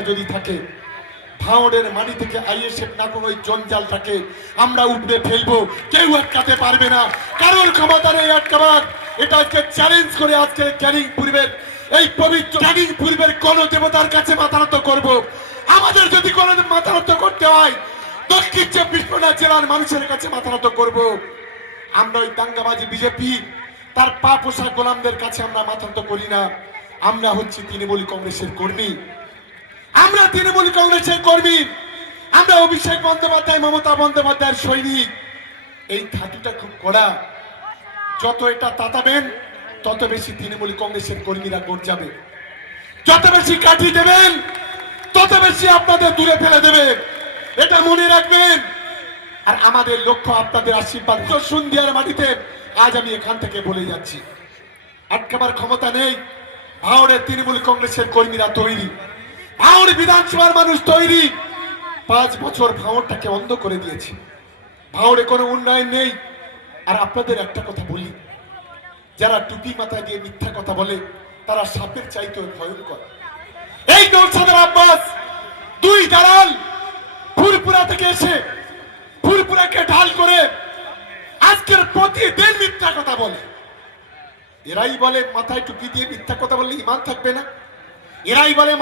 ইচ্ছা যদি থাকে ভাঁড়ের মাটি থেকে আইএসএফ না কোনো ওই জঞ্জালটাকে আমরা উপড়ে ফেলব। কেউ আটকাতে পারবে না। কারোর ক্ষমতা নেই আটকাবার, এটা আজকে চ্যালেঞ্জ করে আজকে ক্যানিং পূর্বের, এই পবিত্র ক্যানিং পূর্বের কোন দেবতার কাছে মাথানত করব। আমাদের যদি কোনো মাথানত করতে হয়, দক্ষিণ চব্বিশ পরগনা জেলার মানুষের কাছে মাথানত করব। আমরা ওই দাঙ্গাবাজি বিজেপি, তার পা পোষা গোলামদের কাছে আমরা মাথান্ত করি না। আমরা হচ্ছি তৃণমূল কংগ্রেসের কর্মী। আমরা তৃণমূল কংগ্রেসের কর্মী, আমরা অভিষেক বন্দ্যোপাধ্যায়, মমতা বন্দ্যোপাধ্যায়ের সৈনিক। এই ধাতুটা খুব কড়া। যত এটা তাতাবেন, তত বেশি তৃণমূল কংগ্রেসের কর্মীরা গড় যাবে। যত বেশি কাঠি দেবেন, তত বেশি আপনাদের দূরে ফেলে দেবে এটা মনে রাখবেন। আর আমাদের লক্ষ্য আপনাদের আশীর্বাদ। সন্ধিয়ার মাটিতে আজ আমি এখান থেকে বলে যাচ্ছি। আটকাবার ক্ষমতা নেই। ভাওড়ের তৃণমূল কংগ্রেসের কর্মীরা তৈরি। ভাওড় বিধানসভার মানুষ তৈরি। পাঁচ বছর ভাওড়টাকে অন্ধ করে দিয়েছে। ভাওড়ে কোনো উন্নয়ন নেই। আর আপনাদের একটা কথা বলি। যারা টুপি মাথায় দিয়ে মিথ্যা কথা বলে, তারা সাপের চাইতে ভয়ঙ্কর। এই নৌসাদের আব্বাস, দুই দালাল ফুরপুরা থেকে এসে ফুরপুরাকে ঢাল করে আজকের প্রতিদিন মিথ্যা কথা বলে। এরাই বলে, মাথায় টুপি দিয়ে মিথ্যা কথা বললে ইমান থাকবে না। এরাই বলে